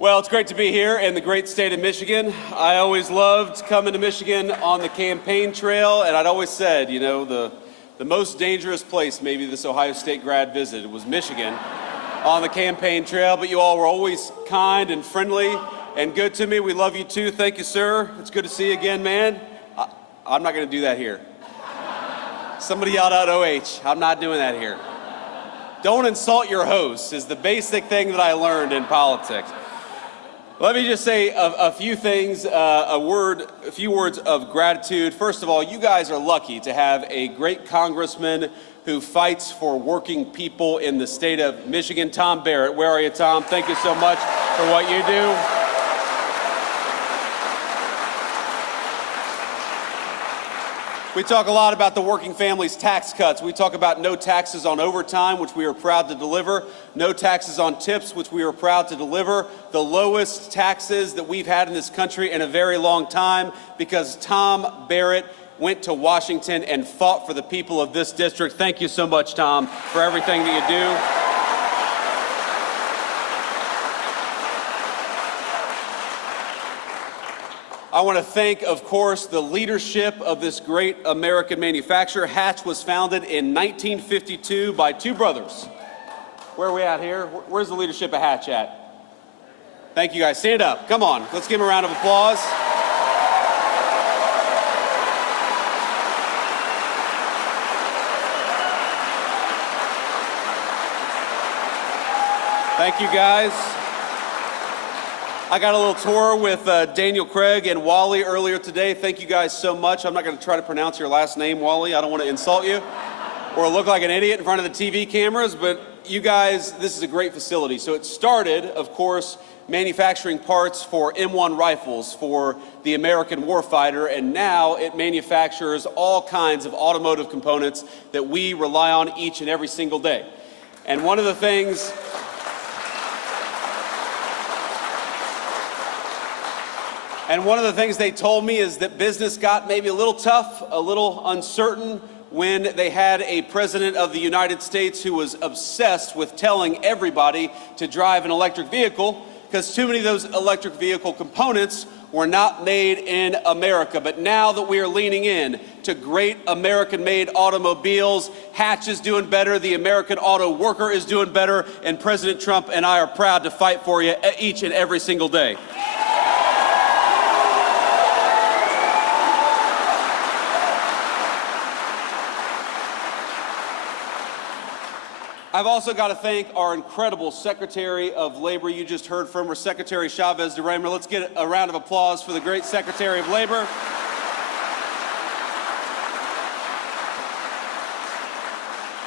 Well, it's great to be here in the great state of Michigan. I always loved coming to Michigan on the campaign trail, and I'd always said, you know, the most dangerous place maybe this Ohio State grad visited was Michigan on the campaign trail, but you all were always kind and friendly and good to me. We love you too. Thank you, sir. It's good to see you again, man. I'm not going to do that here. Somebody yelled out OH. I'm not doing that here. Don't insult your hosts is the basic thing that I learned in politics. Let me just say a few things, a few words of gratitude. First of all, you guys are lucky to have a great congressman who fights for working people in the state of Michigan. Tom Barrett, where are you, Tom? Thank you so much for what you do. We talk a lot about the working families' tax cuts. We talk about no taxes on overtime, which we are proud to deliver. No taxes on tips, which we are proud to deliver. The lowest taxes that we've had in this country in a very long time because Tom Barrett went to Washington and fought for the people of this district. Thank you so much, Tom, for everything that you do. I want to thank, of course, the leadership of this great American manufacturer. Hatch was founded in 1952 by two brothers. Where are we at here? Where's the leadership of Hatch at? Thank you guys. Stand up. Come on. Let's give them a round of applause. Thank you, guys. I got a little tour with Daniel Craig and Wally earlier today. Thank you guys so much. I'm not going to try to pronounce your last name, Wally. I don't want to insult you or look like an idiot in front of the TV cameras, but you guys, this is a great facility. So it started, of course, manufacturing parts for M1 rifles for the American warfighter, and now it manufactures all kinds of automotive components that we rely on each and every single day. And one of the things they told me is that business got maybe a little tough, a little uncertain when they had a president of the United States who was obsessed with telling everybody to drive an electric vehicle because too many of those electric vehicle components were not made in America. But now that we are leaning in to great American-made automobiles, Hatch is doing better, the American auto worker is doing better, and President Trump and I are proud to fight for you each and every single day. I've also got to thank our incredible Secretary of Labor. You just heard from her, Secretary Chavez DeRaymer. Let's get a round of applause for the great Secretary of Labor.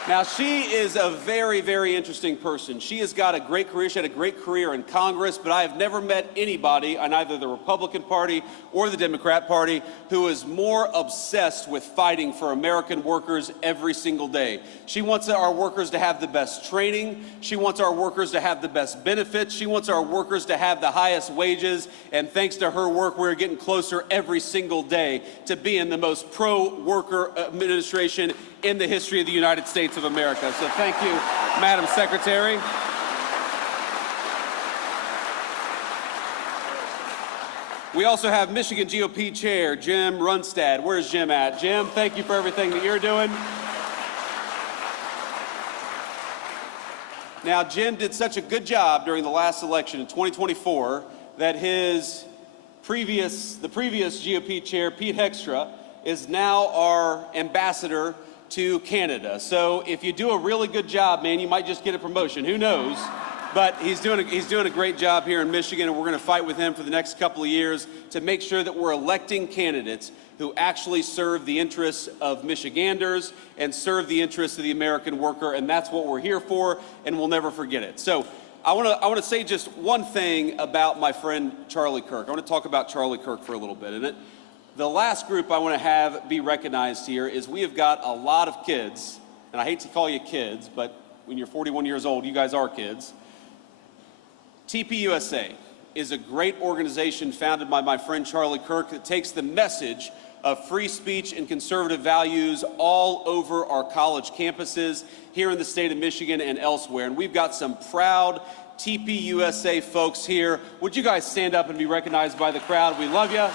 Now, she is a very, very interesting person. She has got a great career. She had a great career in Congress, but I have never met anybody on either the Republican Party or the Democrat Party who is more obsessed with fighting for American workers every single day. She wants our workers to have the best training. She wants our workers to have the best benefits. She wants our workers to have the highest wages. And thanks to her work, we're getting closer every single day to being the most pro-worker administration in the history of the United States of America. So thank you, Madam Secretary. We also have Michigan GOP Chair Jim Runstad. Where's Jim at? Jim, thank you for everything that you're doing. Now, Jim did such a good job during the last election in 2024 that the previous GOP chair, Pete Hegstra, is now our ambassador to Canada. So if you do a really good job, man, you might just get a promotion. Who knows? But he's doing a great job here in Michigan, and we're going to fight with him for the next couple of years to make sure that we're electing candidates who actually serve the interests of Michiganders and serve the interests of the American worker, and that's what we're here for, and we'll never forget it. So I want to say just one thing about my friend Charlie Kirk. I want to talk about Charlie Kirk for a little bit. And the last group I want to have be recognized here is we have got a lot of kids, and I hate to call you kids, but when you're 41 years old, you guys are kids. TPUSA is a great organization founded by my friend Charlie Kirk that takes the message of free speech and conservative values all over our college campuses here in the state of Michigan and elsewhere. And we've got some proud TPUSA folks here. Would you guys stand up and be recognized by the crowd? We love you.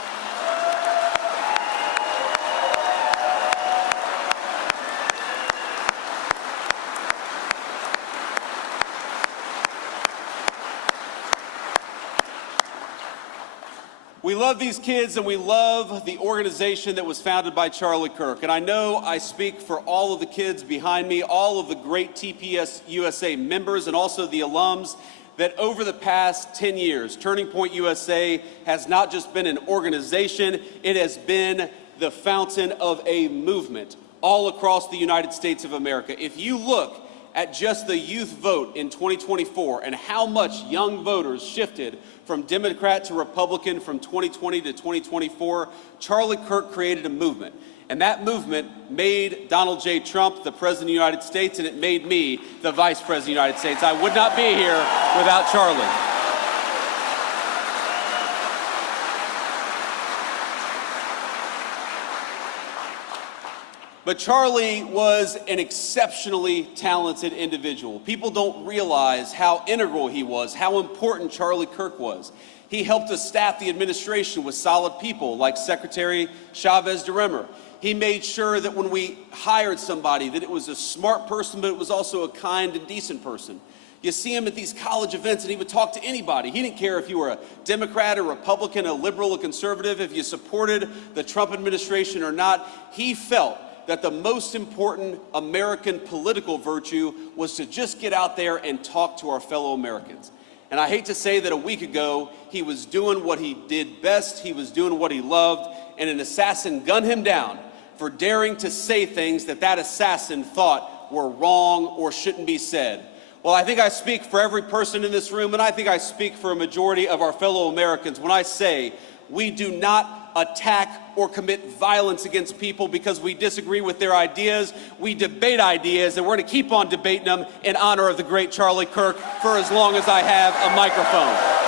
We love these kids, and we love the organization that was founded by Charlie Kirk. And I know I speak for all of the kids behind me, all of the great TPS USA members, and also the alums, that over the past 10 years, Turning Point USA has not just been an organization, it has been the fountain of a movement all across the United States of America. If you look at just the youth vote in 2024 and how much young voters shifted from Democrat to Republican from 2020 to 2024, Charlie Kirk created a movement. And that movement made Donald J. Trump the President of the United States, and it made me the Vice President of the United States. I would not be here without Charlie. But Charlie was an exceptionally talented individual. People don't realize how integral he was, how important Charlie Kirk was. He helped us staff the administration with solid people like Secretary Chavez DeRemer. He made sure that when we hired somebody, that it was a smart person, but it was also a kind and decent person. You see him at these college events, and he would talk to anybody. He didn't care if you were a Democrat, a Republican, a liberal, a conservative, if you supported the Trump administration or not. He felt that the most important American political virtue was to just get out there and talk to our fellow Americans. And I hate to say that a week ago, he was doing what he did best, he was doing what he loved, and an assassin gunned him down for daring to say things that that assassin thought were wrong or shouldn't be said. Well, I think I speak for every person in this room, and I think I speak for a majority of our fellow Americans when I say we do not attack or commit violence against people because we disagree with their ideas. We debate ideas, and we're going to keep on debating them in honor of the great Charlie Kirk for as long as I have a microphone.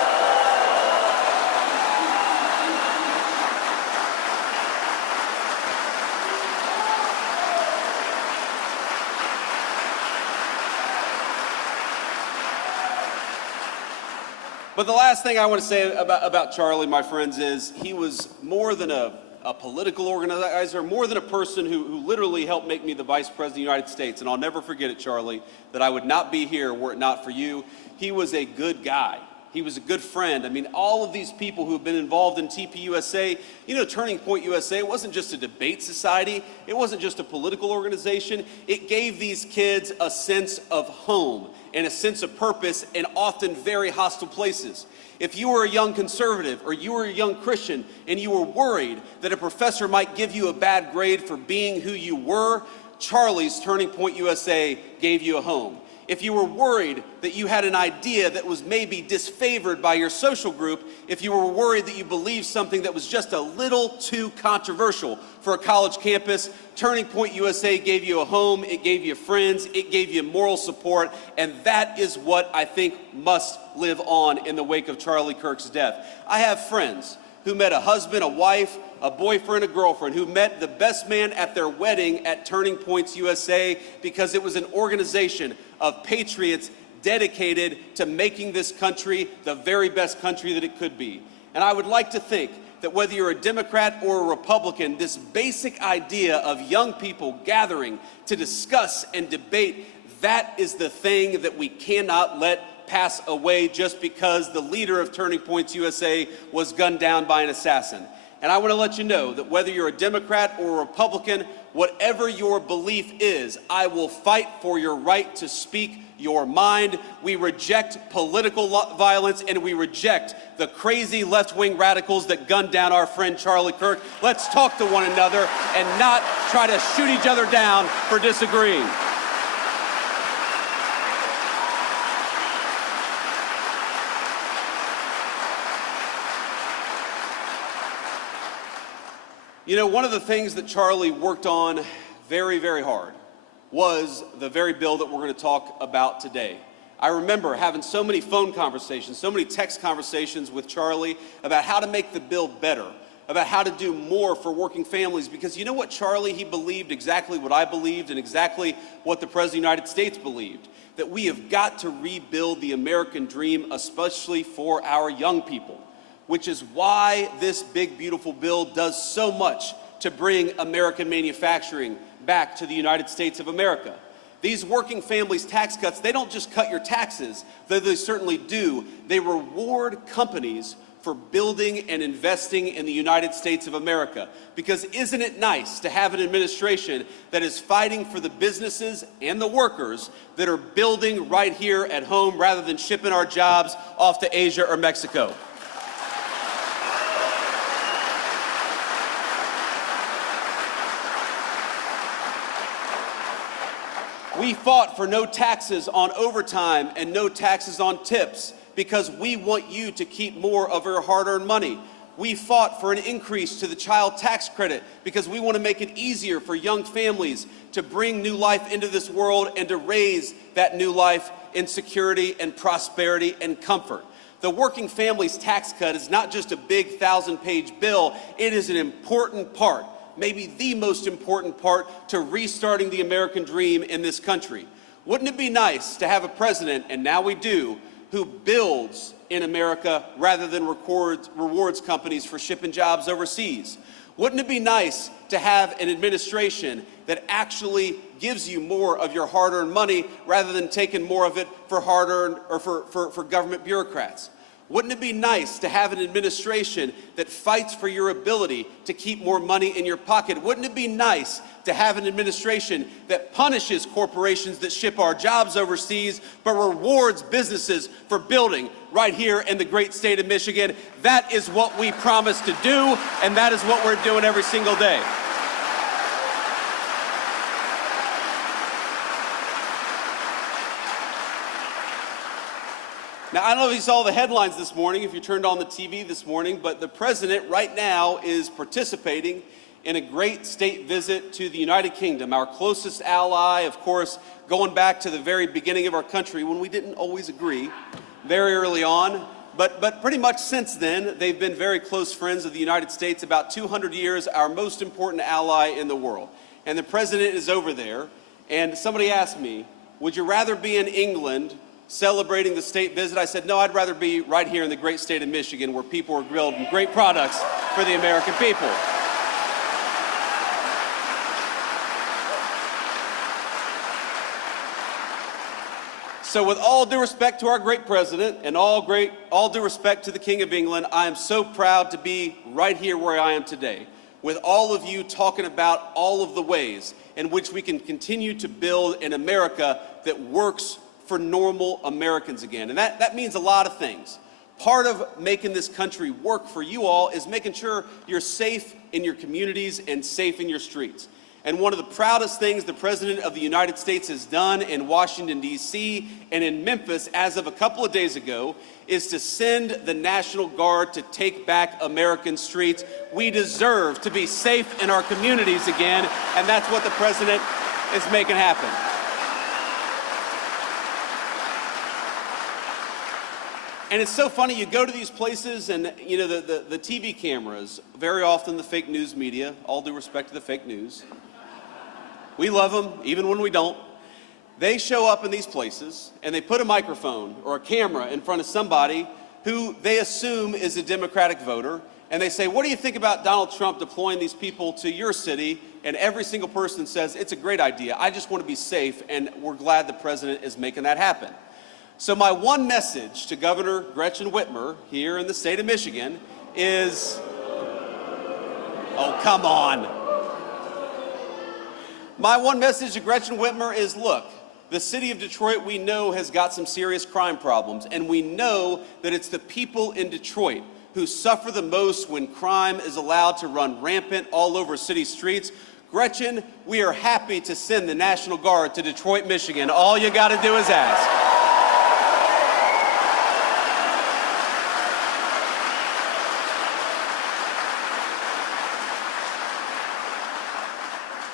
But the last thing I want to say about Charlie, my friends, is he was more than a political organizer, more than a person who literally helped make me the Vice President of the United States. And I'll never forget it, Charlie, that I would not be here were it not for you. He was a good guy. He was a good friend. I mean, all of these people who have been involved in TPUSA, you know, Turning Point USA, it wasn't just a debate society. It wasn't just a political organization. It gave these kids a sense of home and a sense of purpose in often very hostile places. If you were a young conservative or you were a young Christian and you were worried that a professor might give you a bad grade for being who you were, Charlie's Turning Point USA gave you a home. If you were worried that you had an idea that was maybe disfavored by your social group, if you were worried that you believed something that was just a little too controversial for a college campus, Turning Point USA gave you a home, it gave you friends, it gave you moral support, and that is what I think must live on in the wake of Charlie Kirk's death. I have friends who met a husband, a wife, a boyfriend, a girlfriend, who met the best man at their wedding at Turning Points USA because it was an organization of patriots dedicated to making this country the very best country that it could be. And I would like to think that whether you're a Democrat or a Republican, this basic idea of young people gathering to discuss and debate, that is the thing that we cannot let pass away just because the leader of Turning Points USA was gunned down by an assassin. And I want to let you know that whether you're a Democrat or a Republican, whatever your belief is, I will fight for your right to speak your mind. We reject political violence, and we reject the crazy left-wing radicals that gunned down our friend Charlie Kirk. Let's talk to one another and not try to shoot each other down for disagreeing. You know, one of the things that Charlie worked on very, very hard was the very bill that we're going to talk about today. I remember having so many phone conversations, so many text conversations with Charlie about how to make the bill better, about how to do more for working families. Because you know what, Charlie, he believed exactly what I believed and exactly what the President of the United States believed, that we have got to rebuild the American dream, especially for our young people, which is why this big, beautiful bill does so much to bring American manufacturing back to the United States of America. These working families tax cuts, they don't just cut your taxes, though they certainly do. They reward companies for building and investing in the United States of America. Because isn't it nice to have an administration that is fighting for the businesses and the workers that are building right here at home rather than shipping our jobs off to Asia or Mexico? We fought for no taxes on overtime and no taxes on tips because we want you to keep more of your hard-earned money. We fought for an increase to the child tax credit because we want to make it easier for young families to bring new life into this world and to raise that new life in security and prosperity and comfort. The working families tax cut is not just a big 1,000-page bill, it is an important part, maybe the most important part, to restarting the American dream in this country. Wouldn't it be nice to have a president, and now we do, who builds in America rather than rewards companies for shipping jobs overseas? Wouldn't it be nice to have an administration that actually gives you more of your hard-earned money rather than taking more of it for hard-earned or for government bureaucrats? Wouldn't it be nice to have an administration that fights for your ability to keep more money in your pocket? Wouldn't it be nice to have an administration that punishes corporations that ship our jobs overseas, but rewards businesses for building right here in the great state of Michigan? That is what we promised to do, and that is what we're doing every single day. Now, I don't know if you saw the headlines this morning, if you turned on the TV this morning, but the president right now is participating in a great state visit to the United Kingdom, our closest ally, of course, going back to the very beginning of our country when we didn't always agree very early on. But pretty much since then, they've been very close friends of the United States, about 200 years, our most important ally in the world. And the president is over there, and somebody asked me, would you rather be in England celebrating the state visit? I said, no, I'd rather be right here in the great state of Michigan where people are building great products for the American people. So with all due respect to our great president and all due respect to the King of England, I am so proud to be right here where I am today, with all of you talking about all of the ways in which we can continue to build an America that works for normal Americans again. And that means a lot of things. Part of making this country work for you all is making sure you're safe in your communities and safe in your streets. And one of the proudest things the President of the United States has done in Washington, D.C. and in Memphis as of a couple of days ago is to send the National Guard to take back American streets. We deserve to be safe in our communities again, and that's what the President is making happen. And it's so funny, you go to these places and, you know, the TV cameras, very often the fake news media, all due respect to the fake news. We love them, even when we don't. They show up in these places and they put a microphone or a camera in front of somebody who they assume is a Democratic voter. And they say, what do you think about Donald Trump deploying these people to your city? And every single person says, it's a great idea. I just want to be safe, and we're glad the president is making that happen. So my one message to Governor Gretchen Whitmer here in the state of Michigan is, oh, come on. My one message to Gretchen Whitmer is, look, the city of Detroit we know has got some serious crime problems, and we know that it's the people in Detroit who suffer the most when crime is allowed to run rampant all over city streets. Gretchen, we are happy to send the National Guard to Detroit, Michigan. All you got to do is ask.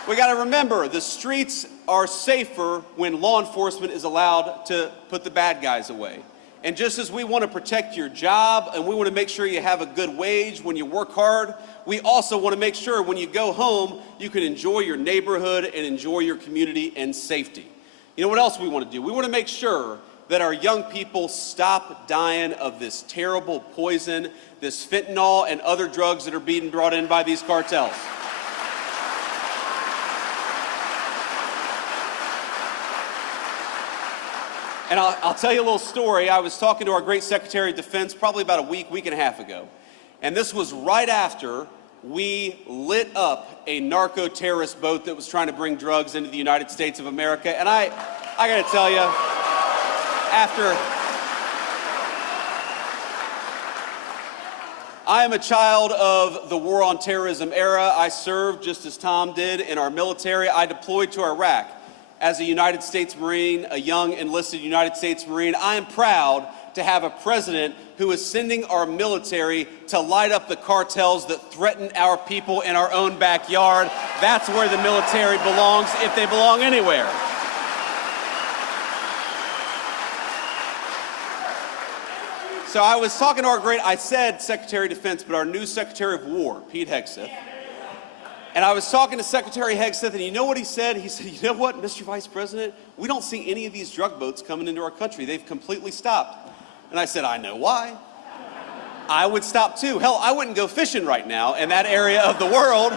We got to remember, the streets are safer when law enforcement is allowed to put the bad guys away. And just as we want to protect your job and we want to make sure you have a good wage when you work hard, we also want to make sure when you go home, you can enjoy your neighborhood and enjoy your community and safety. You know what else we want to do? We want to make sure that our young people stop dying of this terrible poison, this fentanyl and other drugs that are being brought in by these cartels. And I'll tell you a little story. I was talking to our great Secretary of Defense probably about a week and a half ago. And this was right after we lit up a narco-terrorist boat that was trying to bring drugs into the United States of America. And I gotta tell you, I am a child of the war on terrorism era. I served, just as Tom did, in our military. I deployed to Iraq as a United States Marine, a young enlisted United States Marine. I am proud to have a president who is sending our military to light up the cartels that threaten our people in our own backyard. That's where the military belongs, if they belong anywhere. So I was talking to I said Secretary of Defense, but our new Secretary of War, Pete Hegseth. And I was talking to Secretary Hegseth, and you know what he said? He said, you know what, Mr. Vice President, we don't see any of these drug boats coming into our country. They've completely stopped. And I said, I know why. I would stop too. Hell, I wouldn't go fishing right now in that area of the world.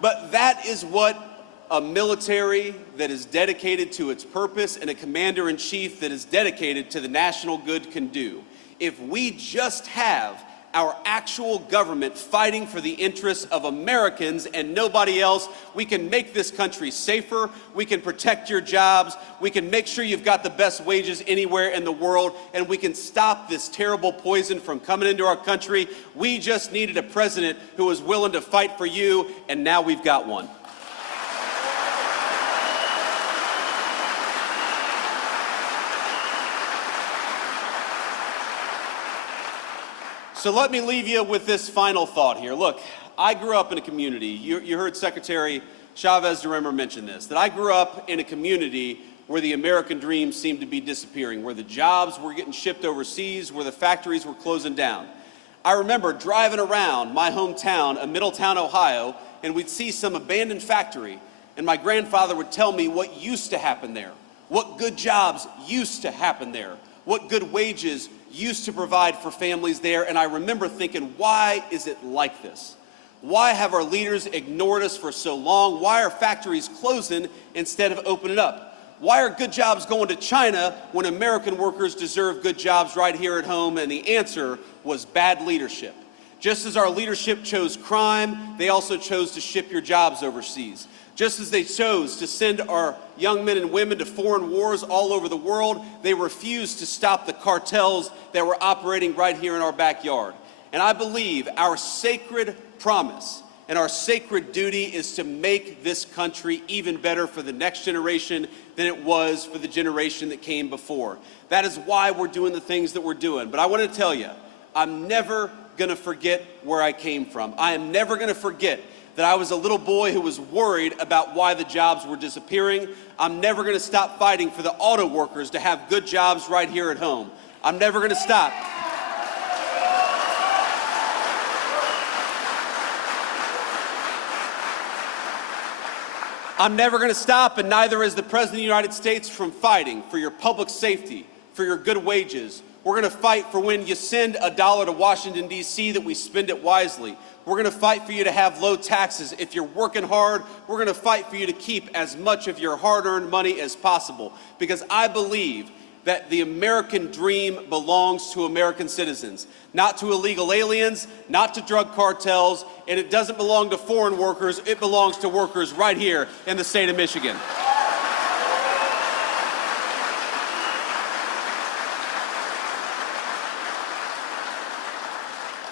But that is what a military that is dedicated to its purpose and a commander-in-chief that is dedicated to the national good can do. If we just have our actual government fighting for the interests of Americans and nobody else, we can make this country safer, we can protect your jobs, we can make sure you've got the best wages anywhere in the world, and we can stop this terrible poison from coming into our country. We just needed a president who was willing to fight for you, and now we've got one. So let me leave you with this final thought here. Look, I grew up in a community, you heard Secretary Chavez-DeRemer mention this, that I grew up in a community where the American dream seemed to be disappearing, where the jobs were getting shipped overseas, where the factories were closing down. I remember driving around my hometown, Middletown, Ohio, and we'd see some abandoned factory, and my grandfather would tell me what used to happen there, what good jobs used to happen there, what good wages used to provide for families there. And I remember thinking, why is it like this? Why have our leaders ignored us for so long? Why are factories closing instead of opening up? Why are good jobs going to China when American workers deserve good jobs right here at home? And the answer was bad leadership. Just as our leadership chose crime, they also chose to ship your jobs overseas. Just as they chose to send our young men and women to foreign wars all over the world, they refused to stop the cartels that were operating right here in our backyard. And I believe our sacred promise and our sacred duty is to make this country even better for the next generation than it was for the generation that came before. That is why we're doing the things that we're doing. But I want to tell you, I'm never going to forget where I came from. I am never going to forget that I was a little boy who was worried about why the jobs were disappearing. I'm never going to stop fighting for the auto workers to have good jobs right here at home. I'm never going to stop. I'm never going to stop, and neither is the President of the United States, from fighting for your public safety, for your good wages. We're going to fight for when you send $1 to Washington, D.C., that we spend it wisely. We're going to fight for you to have low taxes. If you're working hard, we're going to fight for you to keep as much of your hard-earned money as possible. Because I believe that the American dream belongs to American citizens, not to illegal aliens, not to drug cartels, and it doesn't belong to foreign workers. It belongs to workers right here in the state of Michigan.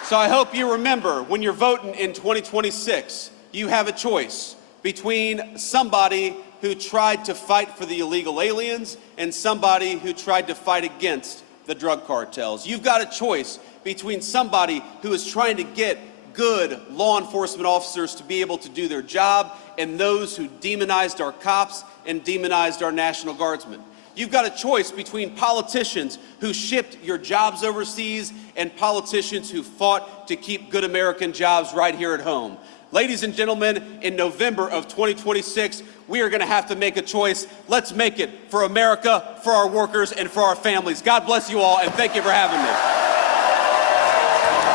So I hope you remember, when you're voting in 2026, you have a choice between somebody who tried to fight for the illegal aliens and somebody who tried to fight against the drug cartels. You've got a choice between somebody who is trying to get good law enforcement officers to be able to do their job and those who demonized our cops and demonized our National Guardsmen. You've got a choice between politicians who shipped your jobs overseas and politicians who fought to keep good American jobs right here at home. Ladies and gentlemen, in November of 2026, we are going to have to make a choice. Let's make it for America, for our workers, and for our families. God bless you all, and thank you for having me.